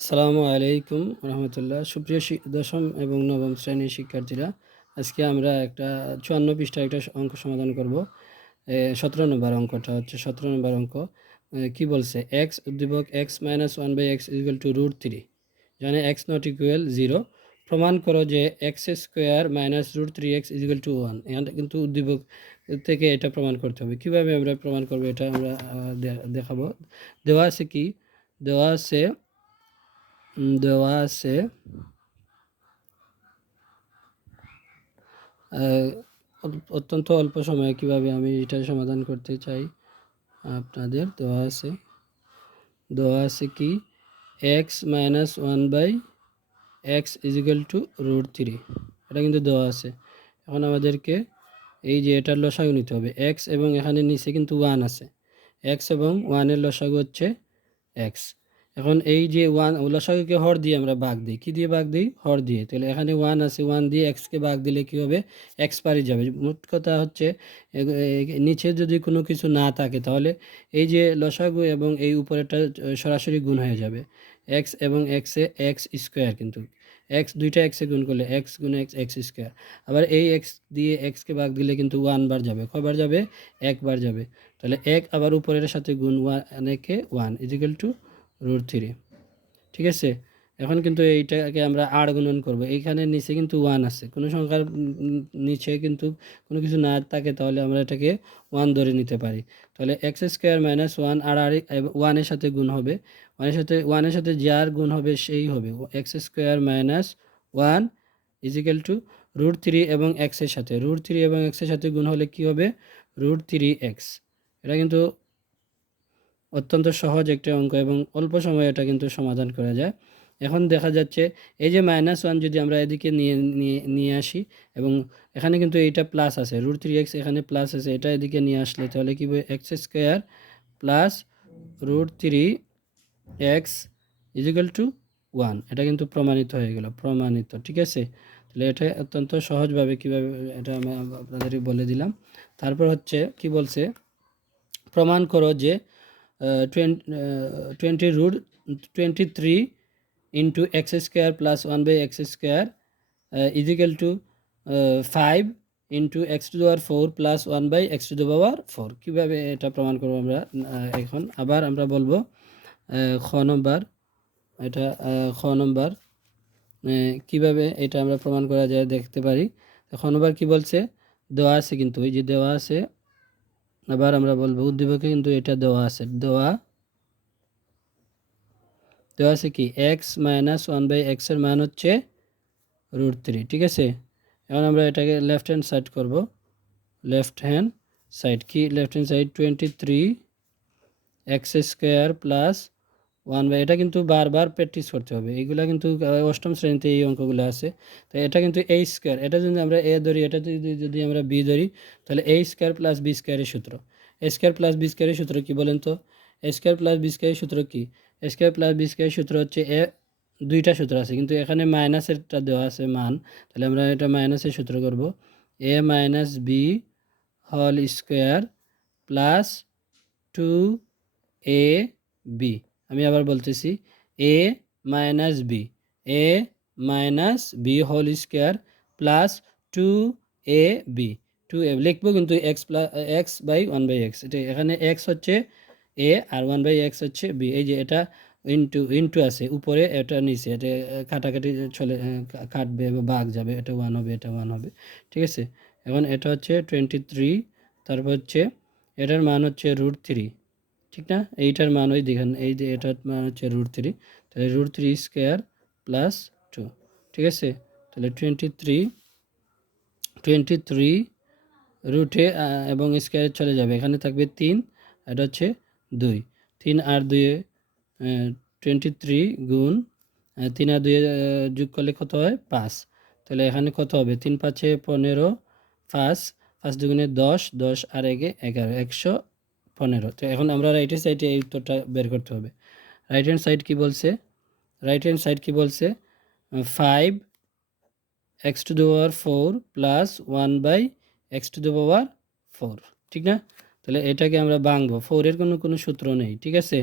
আসসালামু আলাইকুম রহমতুল্লাহ। সুপ্রিয় দশম এবং নবম শ্রেণীর শিক্ষার্থীরা, আজকে আমরা একটা 54 পৃষ্ঠার একটা অঙ্ক সমাধান করব। 17 নম্বর অঙ্কটা হচ্ছে 17 নম্বর অঙ্ক। কি বলছে? এক্স উদ্দীপক x minus one by x equal to root three, যেখানে এক্স নট ইকুয়াল জিরো। প্রমাণ করো যে x square minus root three x equal to one. এখানে কিন্তু উদ্দীপক থেকে এটা প্রমাণ করতে হবে। কীভাবে আমরা প্রমাণ করবো এটা আমরা দেখাবো। দেওয়া আছে কি? দেওয়া আছে দেওয়া আছে অত্যন্ত অল্প সময়ে কিভাবে আমি এটা সমাধান করতে চাই আপনাদের। দেওয়া আছে কি? X minus one by x equal to root three, এটা কিন্তু দেওয়া আছে। এখন আমাদেরকে এই যে এটার লসাগু নিতে হবে। এক্স এবং এখানে নিচে কিন্তু ওয়ান আছে। এক্স এবং ওয়ানের লসাগু হচ্ছে এক্স। এখন এই যে ওয়ান লসাগুকে হর দিয়ে আমরা ভাগ দিই। কী দিয়ে ভাগ দিই? হর দিয়ে। তাহলে এখানে ওয়ান আছে, ওয়ান দিয়ে এক্সকে ভাগ দিলে কী হবে? এক্স পারি যাবে। মোট কথা হচ্ছে নিচে যদি কোনো কিছু না থাকে তাহলে এই যে লসাগু এবং এই উপরেরটা সরাসরি গুণ হয়ে যাবে। এক্স এবং এক্সে এক্স স্কোয়ার, কিন্তু এক্স দুইটা এক্সে গুণ করলে এক্স গুণ এক্স এক্স স্কোয়ার। আবার এই এক্স দিয়ে এক্সকে ভাগ দিলে কিন্তু ওয়ান বার যাবে। কয়বার যাবে? একবার যাবে। তাহলে এক আবার উপরের সাথে গুণ ওয়ান একে one equal to root three. ঠিক আছে। এখন কিন্তু এইটাকে আমরা আর গুণন করবো। এইখানে নিচে কিন্তু ওয়ান আছে, কোনো সংখ্যার নিচে কিন্তু কোনো কিছু না থাকে তাহলে আমরা এটাকে ওয়ান ধরে নিতে পারি। তাহলে এক্স স্কোয়ার মাইনাস ওয়ান আর ওয়ানের সাথে গুণ হবে। ওয়ানের সাথে যার গুণ হবে সেই হবে x square minus one equal to root three এবং এক্সের সাথে গুণ হলে কি হবে? Root three x. এটা কিন্তু অত্যন্ত সহজ একটা অঙ্ক এবং অল্প সময়ে এটা কিন্তু সমাধান করা যায়। এখন দেখা যাচ্ছে এই যে মাইনাস ওয়ান যদি আমরা এদিকে নিয়ে আসি এবং এখানে কিন্তু এইটা প্লাস আছে, রুট থ্রি এক্স এখানে প্লাস আছে, এটা এদিকে নিয়ে আসলে তাহলে কি হবে? X square plus root three x equal to one. এটা কিন্তু প্রমাণিত হয়ে গেল, প্রমাণিত। ঠিক আছে। তাহলে এটা অত্যন্ত সহজভাবে কীভাবে এটা আমি আপনাদেরই বলে দিলাম। তারপর হচ্ছে কি বলছে? প্রমাণ করো যে 23 into x square plus one by x square equal to 5 into x to the power 4 plus one by x to the power 4। কীভাবে এটা প্রমাণ করবো আমরা এখন আবার আমরা বলবো খ নম্বর। এটা খ নম্বর কীভাবে এটা আমরা প্রমাণ করা যায় দেখতে পারি। খ নম্বর কী বলছে? দেওয়া আছে, কিন্তু ওই যে দেওয়া আছে, আবার আমরা বলবো উদ্দীপকে কিন্তু এটা দেওয়া আছে। দেওয়া আছে কি? এক্স মাইনাস ওয়ান বাই এক্সের মান হচ্ছে রুট থ্রি। ঠিক আছে। এখন আমরা এটাকে লেফট হ্যান্ড সাইড করব। লেফট হ্যান্ড সাইড কি? Left hand side 23 x square plus one by, এটা কিন্তু বারবার প্র্যাকটিস করতে হবে। এইগুলা কিন্তু অষ্টম শ্রেণীতে এই অঙ্কগুলো আছে। তো এটা কিন্তু এ স্কোয়ার, এটা যদি আমরা এ ধরি, এটা যদি আমরা বি ধরি, তাহলে এ স্কোয়ার প্লাস বি স্কোয়ারের সূত্র। এ স্কোয়ার প্লাস বি স্কোয়ারের সূত্র কী বলেন তো? এ স্কোয়ার প্লাস বি স্কোয়ারের সূত্র কি? এ স্কোয়ার প্লাস বি স্কোয়ারের সূত্র হচ্ছে দুইটা সূত্র আছে, কিন্তু এখানে মাইনাসেরটা দেওয়া আছে মান, তাহলে আমরা এটা মাইনাসের সূত্র করব। A minus b whole square plus 2 a b. আমি আবার বলতেছি, a minus b whole square plus 2 a b. 2a লিখবো কিন্তু x by one by x. এটা এখানে এক্স হচ্ছে এ আর ওয়ান বাই এক্স হচ্ছে বি। এই যে এটা ইন্টু আছে উপরে, এটা নিচে, এটা কাটাকাটি চলে কাটবে বা ভাগ যাবে, এটা ওয়ান হবে, এটা ওয়ান হবে। ঠিক আছে। এখন এটা হচ্ছে 23, তারপর হচ্ছে এটার মান হচ্ছে রুট থ্রি। ঠিক না? এইটার মান ওই দেখেন, এই যে এটার মান হচ্ছে রুট থ্রি, তাহলে রুট থ্রি স্কোয়ার প্লাস 2। ঠিক আছে। তাহলে 23 রুটে এবং স্কোয়ারে চলে যাবে, এখানে থাকবে 3, এটা হচ্ছে 2। 3 আর 2 23 গুণ 3 আর 2 যোগ করলে কত হয়? 5। তাহলে এখানে কত হবে? 3 5 15, 5 দুগুণে 10, 10 আর 1 11, 115। তো এখন আমরা রাইট হ্যান্ড সাইডে এই উত্তরটা বের করতে হবে। রাইট হ্যান্ড সাইড কি বলছে? 5 x to the power 4 plus 1 by x to the power 4। ঠিক না? তাহলে এটাকে আমরা ভাঙবো। 4-এর কোনো সূত্র নেই। ঠিক আছে।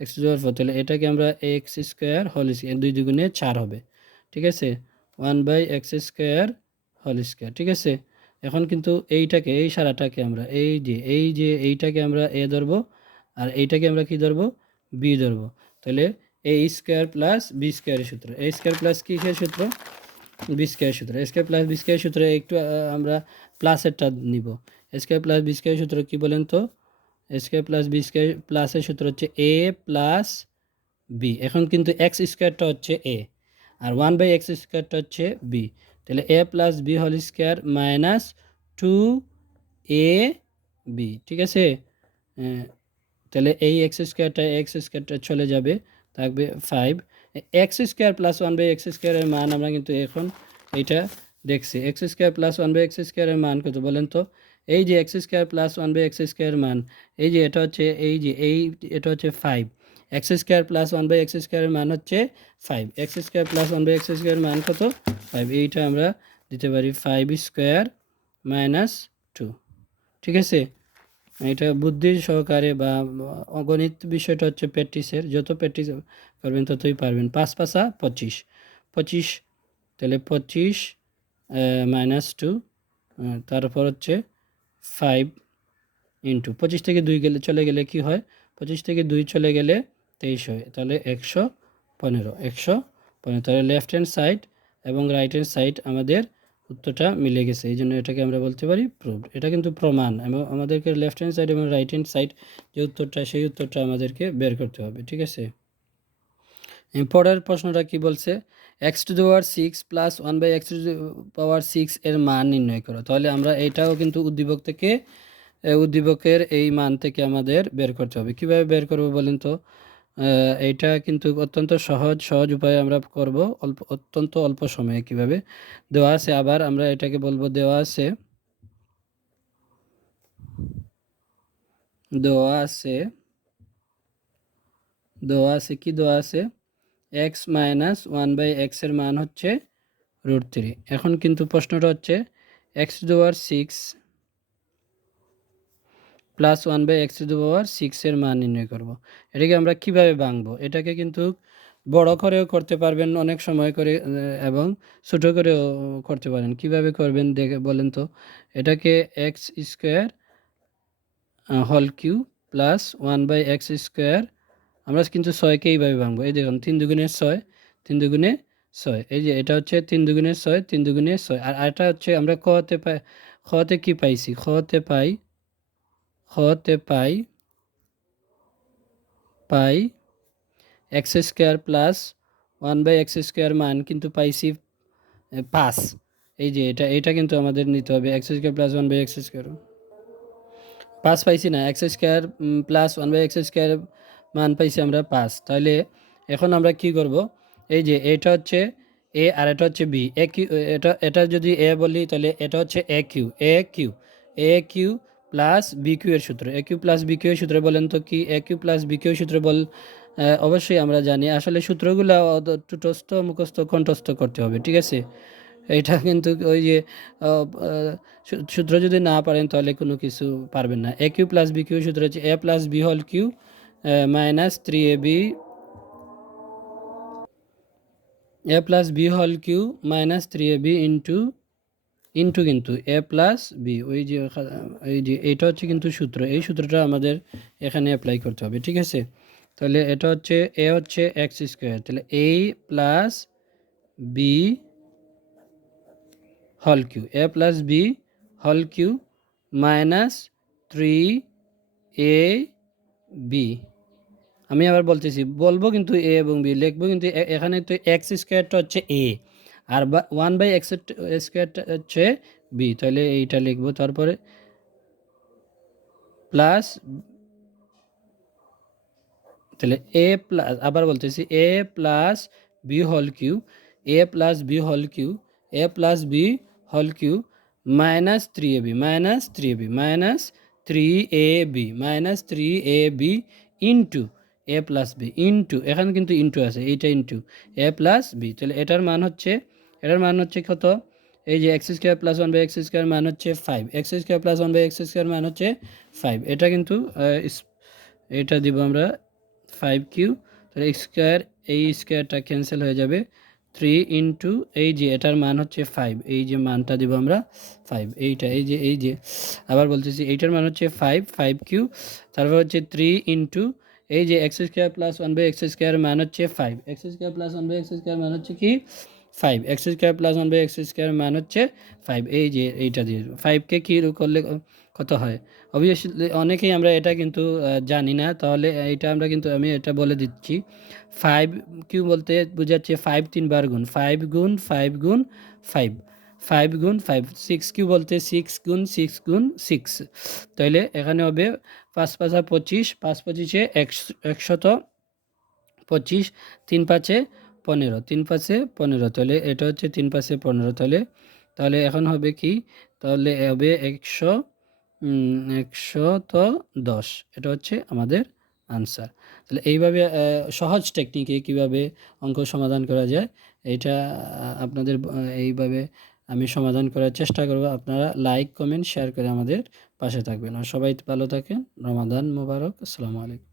এক্স টু দি পাওয়ার 4, তাহলে এটাকে আমরা এক্স স্কোয়ার হোল স্কোয়ার, 2 দুগুণে 4 হবে, ঠিক আছে, 1/x স্কোয়ার হোল স্কোয়ার, ঠিক আছে। এখন কিন্তু এইটাকে, এই সারাটাকে আমরা এইটাকে আমরা এ ধরবো, আর এইটাকে আমরা কি ধরবো, বি ধরবো। তাহলে এ স্কোয়ার প্লাস বি স্কোয়ারের সূত্র, এ স্কোয়ার প্লাস কি সূত্র, বি স্কোয়ার সূত্র, এ স্কোয়ার প্লাস বি স্কোয়ার সূত্রে একটু আমরা প্লাসেরটা নিব। এ স্কোয়ার প্লাস বি স্কোয়ার সূত্র কী বলেন তো, এ স্কোয়ার প্লাস বি স্কোয়ার প্লাসের সূত্র হচ্ছে এ প্লাস বি। এখন কিন্তু এক্স স্কোয়ারটা হচ্ছে এ, আর 1/x স্কোয়ারটা হচ্ছে বি। তাহলে a plus b whole square minus 2ab, ঠিক আছে। তাহলে এই এক্স স্কোয়ারটা চলে যাবে, থাকবে 5। এক্স স্কোয়ার প্লাস 1/x স্কোয়ারের মান আমরা কিন্তু এখন এইটা দেখছি। এক্স স্কোয়ার প্লাস 1/x স্কোয়ারের মান কত বলেন তো, এই যে এক্স স্কোয়ার প্লাস 1/x স্কোয়ারের মান, এই যে এটা হচ্ছে এটা হচ্ছে 5। এক্স স্কোয়ার প্লাস 1/x স্কোয়ারের মান হচ্ছে 5, এক্স স্কোয়ার প্লাস 1/x স্কোয়ারের মান কত, 5। এইটা আমরা দিতে পারি 5 স্কোয়ার মাইনাস 2, ঠিক আছে। এটা বুদ্ধি সহকারে বা অগণিত বিষয়টা হচ্ছে প্র্যাকটিসের, যত প্র্যাকটিস করবেন ততই পারবেন। 5 5 25, 25, তাহলে 25 মাইনাস 2, তারপর হচ্ছে 5 ইন্টু 25 থেকে 2 চলে গেলে কি হয়, 25 থেকে 2 চলে গেলে 23 হয়, তাহলে 115, তাহলে লেফট হ্যান্ড সাইড এবং রাইট হ্যান্ড সাইড আমাদের উত্তরটা মিলে গেছে, এই জন্য এটাকে আমরা বলতে পারি প্রুভড। এটা কিন্তু প্রমাণ, এবং আমাদেরকে লেফট হ্যান্ড সাইড এবং রাইট হ্যান্ড সাইড যে উত্তরটা, সেই উত্তরটা আমাদেরকে বের করতে হবে, ঠিক আছে। পরের প্রশ্নটা কি বলছে, x to the power 6 plus 1/x to the power 6 এর মান নির্ণয় করো। তাহলে আমরা এটাও কিন্তু উদ্দীপকের এই মান থেকে আমাদের বের করতে হবে। কিভাবে বের করব বলেন তো, এইটা কিন্তু অত্যন্ত সহজ উপায়ে আমরা করব, অত্যন্ত অল্প সময়ে। কিভাবে দেওয়া আছে, আবার আমরা এটাকে বলবো, দেওয়া আছে কি দেওয়া আছে, এক্স মাইনাস 1/x এর মান হচ্ছে √3। এখন কিন্তু প্রশ্নটা হচ্ছে x to the power 6 plus 1/x to the power 6 এর মান নির্ণয় করব। এটাকে আমরা কিভাবে ভাঙবো, এটাকে কিন্তু বড় করেও করতে পারবেন অনেক সময় করে, এবং ছোট করেও করতে পারেন। কিভাবে করবেন দেখে বলেন তো, এটাকে x square whole Q plus 1/x square, আমরা কিন্তু 6কে এইভাবে ভাঙবো। এই দেখুন 3 দুগুণে 6, 3 দুগুণে 6, এই যে এটা হচ্ছে 3 দুগুণে 6, 3 দুগুণে 6। আর এটা হচ্ছে আমরা খতে কি পাইছি, খতে পাই x square plus 1/x square মান কিন্তু পাইছি 5। এই যে এটা কিন্তু আমাদের নিতে হবে, x square plus 1/x square 5 পাইছি না, x square plus 1/x square মান পাইছি আমরা 5। তাহলে এখন আমরা কি করব, এই যে এটা হচ্ছে এ আর এটা হচ্ছে বি, এটা যদি এ বলি, তাহলে এটা হচ্ছে এ কিউ প্লাস বি কিউ এর সূত্র। এ কিউ প্লাস বি কিউ এর সূত্র বলেন তো কি, এ কিউ প্লাস বি কিউ এর সূত্র অবশ্যই আমরা জানি। আসলে সূত্রগুলো টুটস্থ মুখস্থ কণ্ঠস্থ করতে হবে, ঠিক আছে। এটা কিন্তু ওই যে সূত্র যদি না পারেন তাহলে কোনো কিছু পারবেন না। A cube plus b cube সূত্র হচ্ছে a plus b whole cube minus 3ab, a plus b whole cube minus 3ab into কিন্তু এ প্লাস বি, ওই যে এইটা হচ্ছে কিন্তু সূত্র, এই সূত্রটা আমাদের এখানে অ্যাপ্লাই করতে হবে, ঠিক আছে। তাহলে এটা হচ্ছে এ হচ্ছে এক্স স্কোয়ার, তাহলে a plus b whole cube, a plus b whole cube minus 3ab। আমি আবার বলবো কিন্তু এ এবং বি লিখবো, কিন্তু এখানে তো এক্স স্কোয়ারটা হচ্ছে এ, আর 1/x স্কোয়ারটা হচ্ছে বি, তাহলে এইটা লিখবো। তারপরে প্লাস, তাহলে এ প্লাস, আবার বলতেছি a plus b whole cube, a plus b whole cube, a plus b whole cube minus 3ab, minus 3ab into a plus b into, এখানে কিন্তু ইন্টু আছে, এইটা ইন্টু এ প্লাস বি। তাহলে এটার মান হচ্ছে কত, এই যে x square plus 1/x square মান হচ্ছে 5, x square plus 1/x square মান হচ্ছে 5। এটা কিন্তু এটা দিব আমরা ফাইভ কিউ, তাহলে এক্স স্কোয়ার, এই স্কোয়ারটা ক্যান্সেল হয়ে যাবে, 3 ইন্টু এই যে এটার মান হচ্ছে 5, এই যে মানটা দিব আমরা 5, এইটা এই যে আবার বলতেছি এইটার মান হচ্ছে 5 কিউ, তারপর হচ্ছে 3 ইন্টু এই যে এক্স স্কোয়ার প্লাস 1/x² মান হচ্ছে 5, এক্স স্কোয়ার প্লাস 1/x² মান হচ্ছে কি 5, এক্স স্কোয়ার প্লাস 1/x² মান হচ্ছে 5, এই যে এইটা দিয়ে 5কে কী করলে কত হয়। অবভিয়াসলি অনেকেই আমরা এটা কিন্তু জানি না, তাহলে এইটা আমরা কিন্তু আমি এটা বলে দিচ্ছি। 5 কিউ বলতে বোঝাচ্ছে 5 3 বার গুণ, 5 গুণ 5 গুণ 5, 5 গুণ 5, 6 কিউ বলতে 6 গুণ 6 গুণ 6, তাহলে এখানে হবে 5 5 25, 5 25 125, 3 5 15, 3 5 15, তাহলে এটা হচ্ছে 3 5 15, তাহলে এখন হবে কি, তাহলে হবে 110, এটা হচ্ছে আমাদের আনসার। তাহলে এইভাবে সহজ টেকনিকে কিভাবে অঙ্ক সমাধান করা যায়, এইটা আপনাদের এইভাবে আমি সমাধান করার চেষ্টা করব। আপনারা লাইক কমেন্ট শেয়ার করে আমাদের পাশে থাকবেন। আর সবাই ভালো থাকেন। রমাদান মোবারক। আসসালামু আলাইকুম।